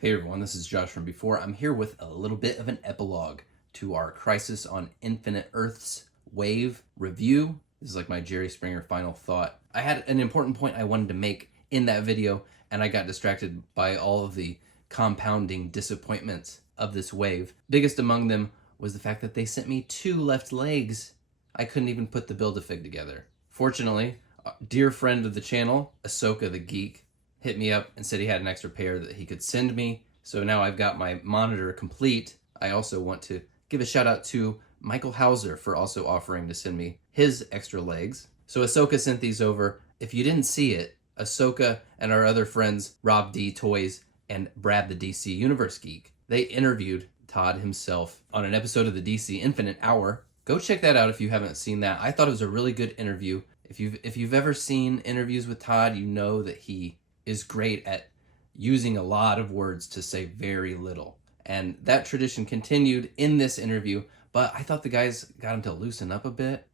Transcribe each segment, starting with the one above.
Hey everyone, this is Josh from before. I'm here with a little bit of an epilogue to our Crisis on Infinite Earths wave review. This is like my Jerry Springer final thought. I had an important point I wanted to make in that video, and I got distracted by all of the compounding disappointments of this wave. Biggest among them was the fact that they sent me 2 left legs. I couldn't even put the Build-A-Fig together. Fortunately, a dear friend of the channel, Ahsoka the Geek, hit me up and said he had an extra pair that he could send me. So now I've got my monitor complete. I also want to give a shout out to Michael Hauser for also offering to send me his extra legs. So Ahsoka sent these over. If you didn't see it, Ahsoka and our other friends, Rob D Toys and Brad the DC Universe Geek, they interviewed Todd himself on an episode of the DC Infinite Hour. Go check that out if you haven't seen that. I thought it was a really good interview. If you've ever seen interviews with Todd, you know that he is great at using a lot of words to say very little. And that tradition continued in this interview, but I thought the guys got him to loosen up a bit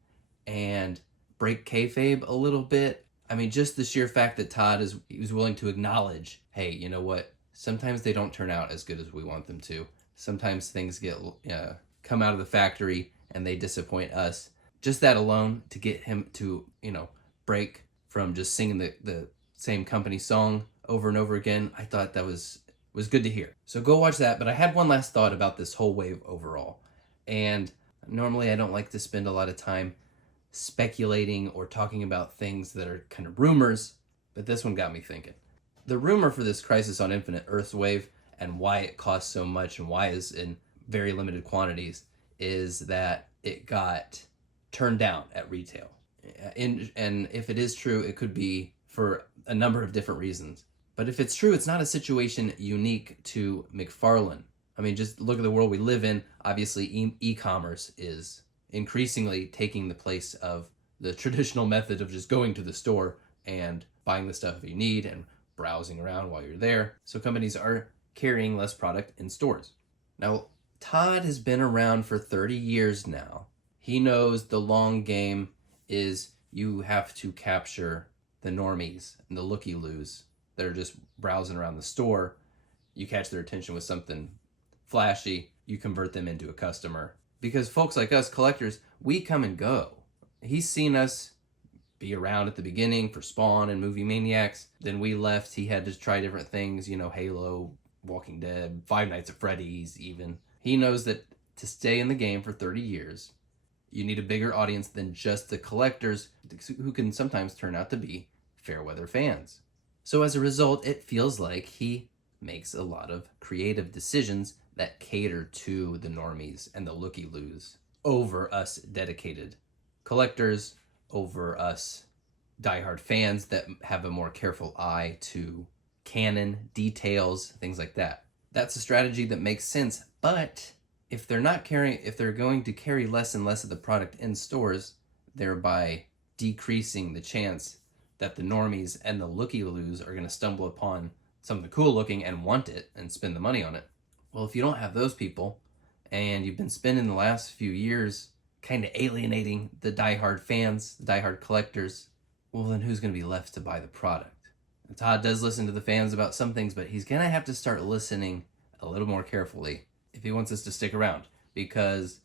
and break kayfabe a little bit. I mean, just the sheer fact that he was willing to acknowledge, hey, you know what? Sometimes they don't turn out as good as we want them to. Sometimes things get come out of the factory and they disappoint us. Just that alone to get him to, break from just singing the same company song over and over again, I thought that was good to hear. So go watch that. But I had one last thought about this whole wave overall. And normally I don't like to spend a lot of time speculating or talking about things that are kind of rumors, but this one got me thinking. The rumor for this Crisis on Infinite Earths wave and why it costs so much and why it's in very limited quantities is that it got turned down at retail. And if it is true, it could be for a number of different reasons. But if it's true, it's not a situation unique to McFarlane. I mean, just look at the world we live in. Obviously, e-commerce is increasingly taking the place of the traditional method of just going to the store and buying the stuff you need and browsing around while you're there. So companies are carrying less product in stores. Now, Todd has been around for 30 years now. He knows the long game is you have to capture the normies and the looky-loos that are just browsing around the store. You catch their attention with something flashy, you convert them into a customer. Because folks like us, collectors, we come and go. He's seen us be around at the beginning for Spawn and Movie Maniacs. Then we left, he had to try different things, Halo, Walking Dead, Five Nights at Freddy's even. He knows that to stay in the game for 30 years, you need a bigger audience than just the collectors who can sometimes turn out to be fair weather fans. So as a result, it feels like he makes a lot of creative decisions that cater to the normies and the looky-loos over us dedicated collectors, over us diehard fans that have a more careful eye to canon, details, things like that. That's a strategy that makes sense, but if they're going to carry less and less of the product in stores, thereby decreasing the chance that the normies and the looky-loos are going to stumble upon something cool looking and want it and spend the money on it. Well, if you don't have those people and you've been spending the last few years kind of alienating the diehard fans, the diehard collectors, well, then who's going to be left to buy the product? And Todd does listen to the fans about some things, but he's going to have to start listening a little more carefully if he wants us to stick around, because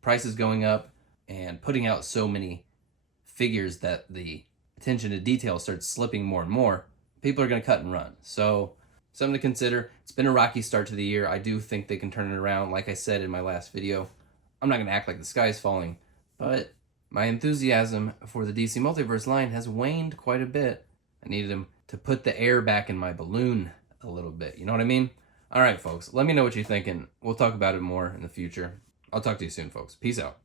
prices going up and putting out so many figures that the attention to detail starts slipping more and more, people are going to cut and run. So something to consider. It's been a rocky start to the year. I do think they can turn it around. Like I said in my last video, I'm not going to act like the sky's falling, but my enthusiasm for the DC Multiverse line has waned quite a bit. I needed him to put the air back in my balloon a little bit. You know what I mean? All right, folks, let me know what you're thinking. We'll talk about it more in the future. I'll talk to you soon, folks. Peace out.